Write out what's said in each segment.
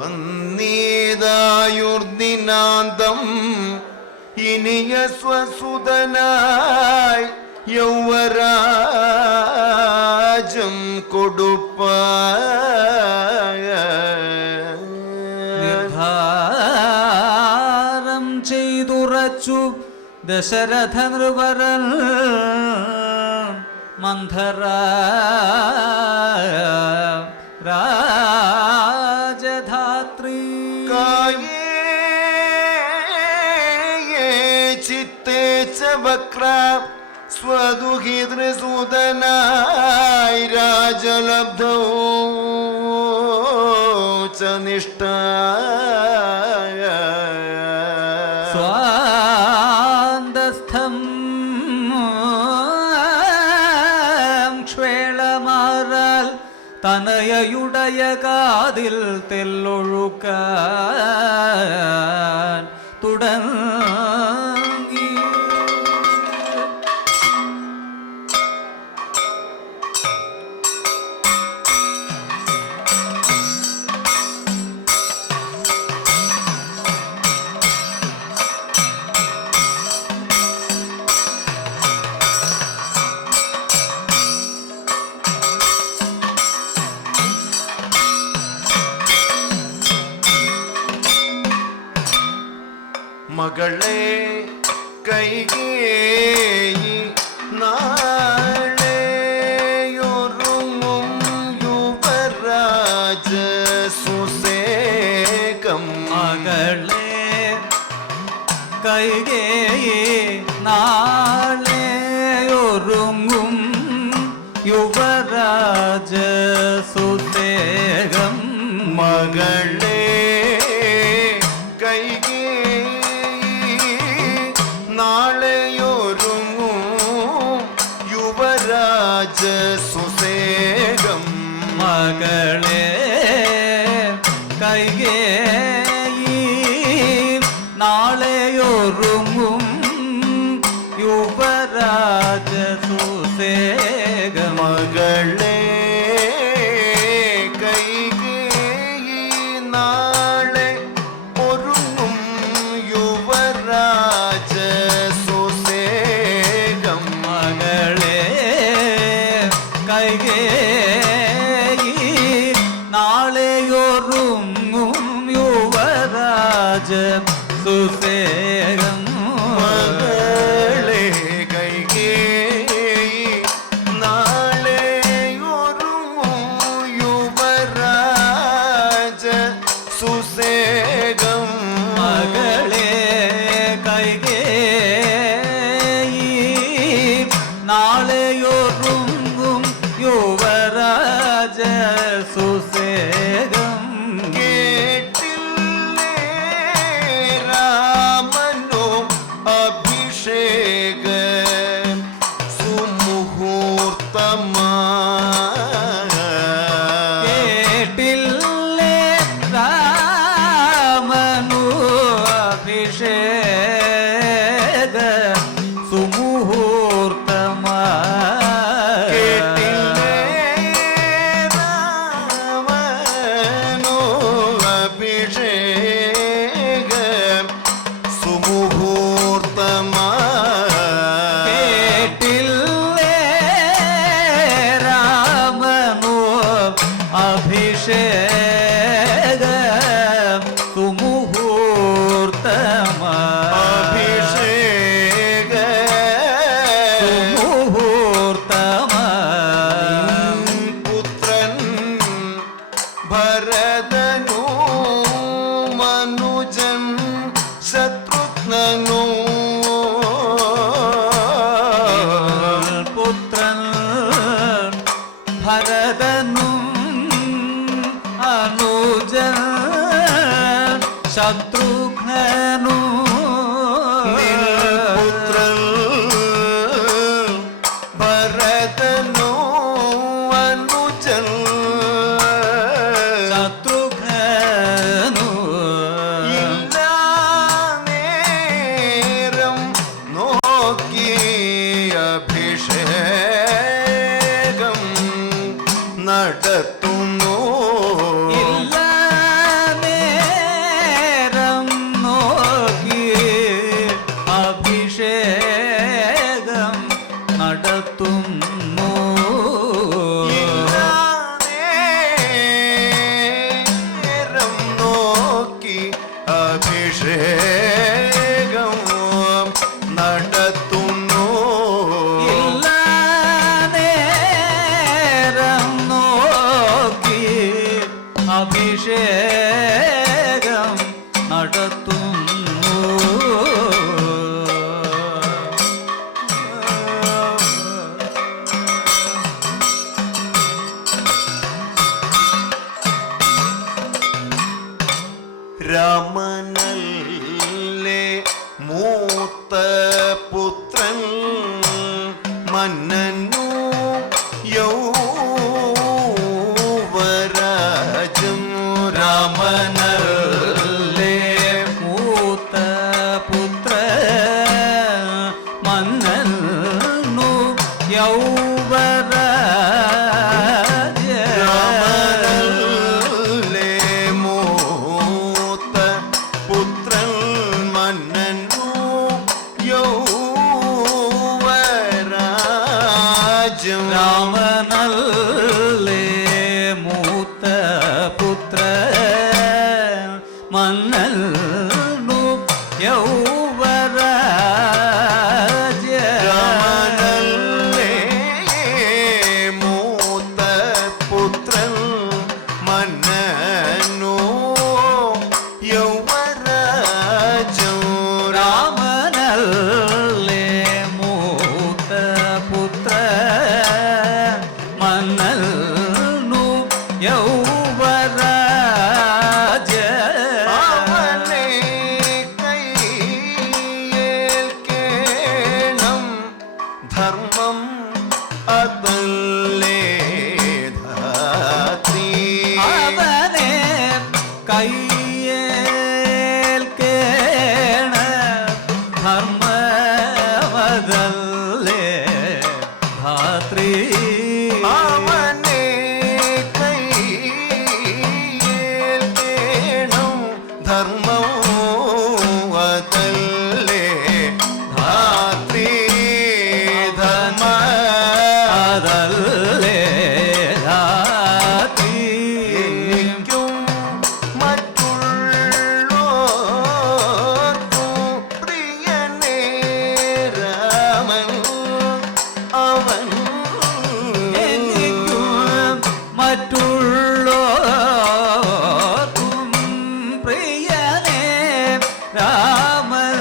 വന്നീതായുർദിനാന്തം ഇനിയ സ്വസുതനായി യൗവരാജം കൊടുപ്പായ നിർധാരം ചെയ്തുറച്ചു ദശരഥ നൃപരൻ മന്ധര രാജധാത്രീ ചിത്തേ ച വക്ര സ്വദുഹിതൃസൂതനായി രാജലബ്ധോ ച നിഷ്ഠായ സ്വാന്തസ്ഥം ക്ഷേളമാറാൽ തനയയുടയ കാതിൽ തെല്ലൊഴുക്കാൻ തുടങ്ങി. മകളെ കൈകേയി നാളെയൊരുങ്ങും യുവരാജ സുസേകം. മകളെ കൈകേയി നാളെയൊരുങ്ങും യുവരാജ സുസേകം. മകളെ നാളെയൊരുങ്ങും യുവരാജ സുസേകം. മകളെ കൈകേയി നാളെയൊരുങ്ങും യുവരാജ സുസേകം. മകളെ കൈകേയി നാളെ ഒരുങ്ങും യുവരാജ സുസേകം. മകളെ കൈകേയി നാളെയൊരുങ്ങും യുവരാജ സുസേകം. മകളെ കൈകേയി നാളെയൊരുങ്ങും യുവരാജ സുസേകം. മകളെ കൈകേയി നാളെയൊരുങ്ങും യുവരാജ സുസേകം. കേട്ടില്ലേ രാമനോ അഭിഷേക സുമുഹൂർത്തമാ. കേട്ടില്ലേ രാമനു അഭിഷേക സുമുഹൂർത്തമാ. കേട്ടില്ലേ രാമനോ അഭിഷേക സുമുഹൂർത്തമാ. കേട്ടില്ലേ രാമനു അഭിഷേക സുമുഹൂർത്തമാ. അഭിഷേക സുമുഹൂർത്തമാ. പുത്രൻ ഭരതനു മനുജൻ ശത്രുഘ്നനു. പുത്രൻ ഭരതനും അനുജൻ ശത്രുഘ്നനു. പുത്രൻ ഭരതനു അനുജൻ ശത്രുഘ്നനു. ഇല്ലാ നേരം നോക്കി അഭിഷേകം നടത്തുന്നു. ഇല്ല അഭിഷേകം നടത്തുന്നു. രാമനല്ലേ മൂത്ത പുത്രൻ മന്നനു യൗവരാജം. രാമനല്ലേ മൂത്ത പുത്ര മന്നനു യൗവരാജ. രാമനല്ലേ മൂത്ത പുത്രൻ മന്നനു യൗവരാജം. രാമനല്ലേ മൂത്ത പുത്ര മന്നനു യൗവരാജ. രാമനല്ലേ മൂത്ത പുത്രൻ മന്നനു യൗവരാജം. രാമനല്ലേ മൂത്ത പുത്ര മന്നനു യൗവരാജ. അവനെ കൈയേൽക്കേണം ധർമ്മം അതല്ലേ ധാത്രി. അവനെ കയ്യേൽക്കേണ ധർമ്മവദല്ലേ ധാത്രി. അവനെ കൈയേൽക്കേണം ധർമ്മം അതല്ലേ ധാത്രി. ധർമ്മ അതല്ലേ ധാത്രി. എനിക്കും മറ്റുള്ളോർക്കും പ്രിയനേ രാമൻ അവൻ. എനിക്കും മറ്റുള്ളോർക്കും പ്രിയനേ രാമൻ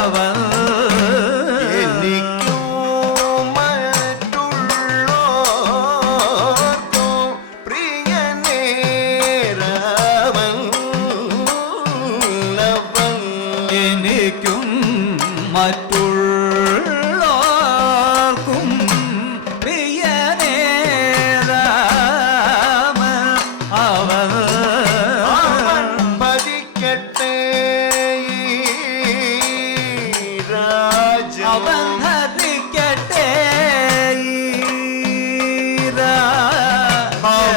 അവൻ. എനിക്കും മറ്റുള്ളോർക്കും പ്രിയനേ രാമൻ അവൻ. എനിക്കും മറ്റുള്ളോർക്കും പ്രിയനേ രാമൻ അവൻ. അവൻ ഭരിക്കട്ടെ ഈ രാജ്യം. അവൻ ഭരിക്കട്ടെ ഈ രാജ്യം. അവൻ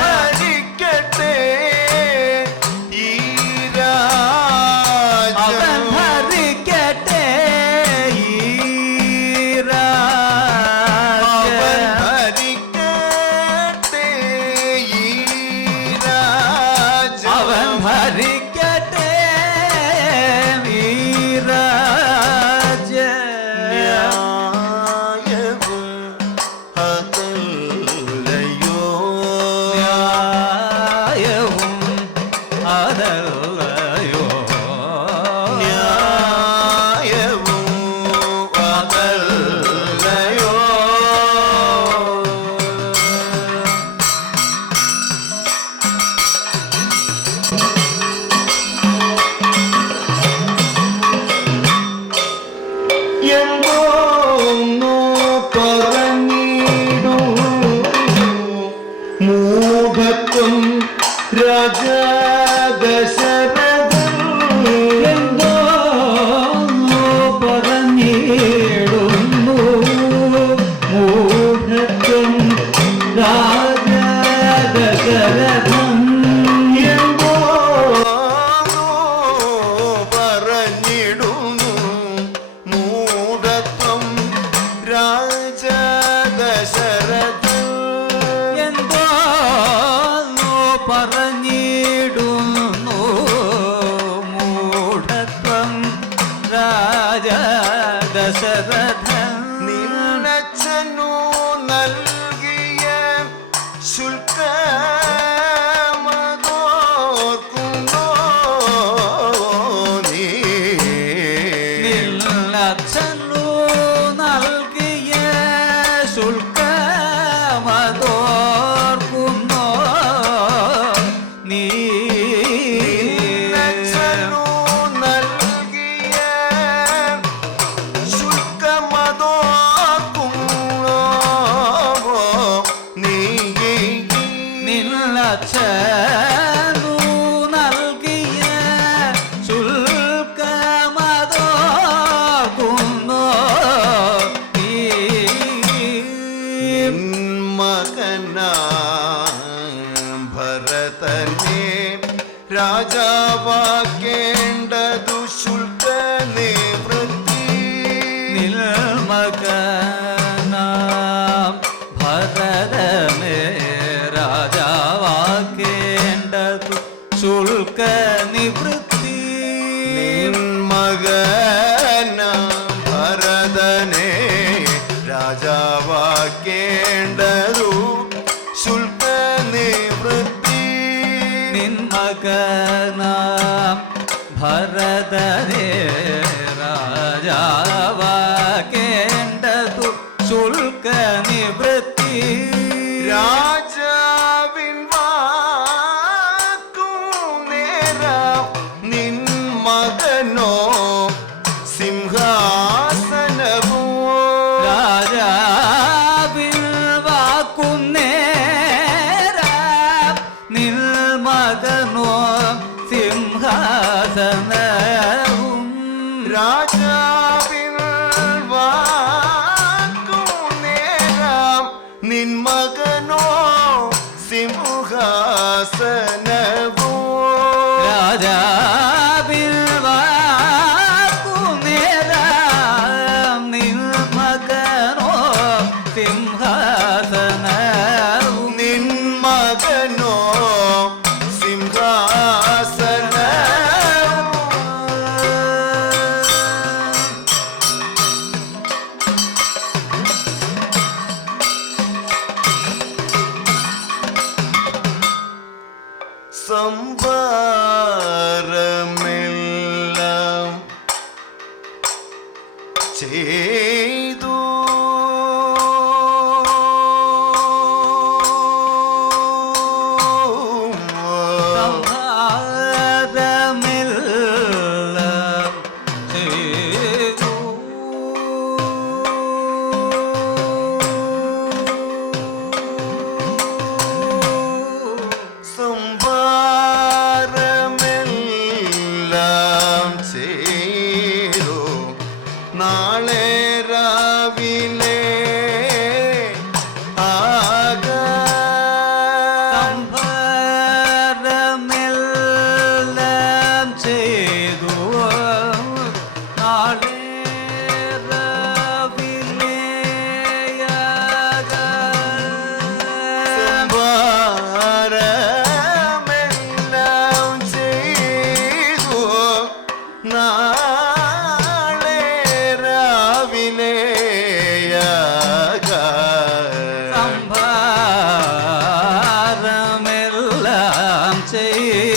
ഭരിക്കട്ടെ ഈ രാജ്യം. അവൻ ഭരിക്കട്ടെ ഈ അവൻ രാജ്യം. ഭരിക്കട്ടെ ഈ രാജ്യം. അവൻ ഭരിക്കട്ടെ ഈ രാജ്യം. ന്യായവും അതല്ലയോ. ന്യായവും അതല്ലയോ. ന്യായവും അതല്ലയോ. എന്തോന്നു പറഞ്ഞിടൂ മൂഢത്വം രാജാ ദശരഥൻ. എന്തോ പറഞ്ഞിടുന്നു മൂഢത്വം രാജദശരഥം. എന്തോന്നു പറഞ്ഞിടുന്നു മൂഢത്വം രാജാ ദശരഥൻ. എന്തോ പറഞ്ഞിടുന്നു മൂഢത്വം രാജ ദശരഥൻ. നിന്നച്ഛനു നൽകിയ ശുൽക്ക ദക്ഷനു നൽകിയ ശുൽക്കമതോർക്കുന്നു മകനാ ഭരതനെ രാജാവാക്കേണ്ടതു ശുൽക്ക നിവൃത്തി നിൽമകനാം ഭരതനെ രാജാവാക്കേണ്ടതു ശുൽക്ക നിവൃത്തി മകനാ ഭരതനെ രാജാവാക്കേണ്ടതു ശുൽക്ക നിവൃത്തി നിന്മകനാം ഭരതനെ രാജാവാക്കേണ്ടതു ശുൽക്ക നിവൃത്തി രാജാവിൻ വാക്കു നേരം നിൻ മകനോ സിംഹാസനവോ രാജാവിൽ വാക്കുന്നേരം നിൽമകനോ സിംഹാസനവും രാജാവിൻ വാക്കു നേരം നിൻ മകനോ സിംഹാസനവോ രാജാവിൽ വാക്കുന്നേരം നിൽമകനോ സിംഹാസനവും നിൻ മകനോ സിംഹാസനവോ സംഭാരമെല്ലാം ചെയ്തു സംഹാരമെല്ലാം ചെയ്തു സംഭാരമെല്ലാം ചെയ്തു നാളെ രാവിലെ സംഭാരമെല്ലാം ചെയ്തു നാളെ സംഭാരമെല്ലാം ചെയ്തു നാളെ രാവിലെ സംഭാരമെല്ലാം ചെയ്തു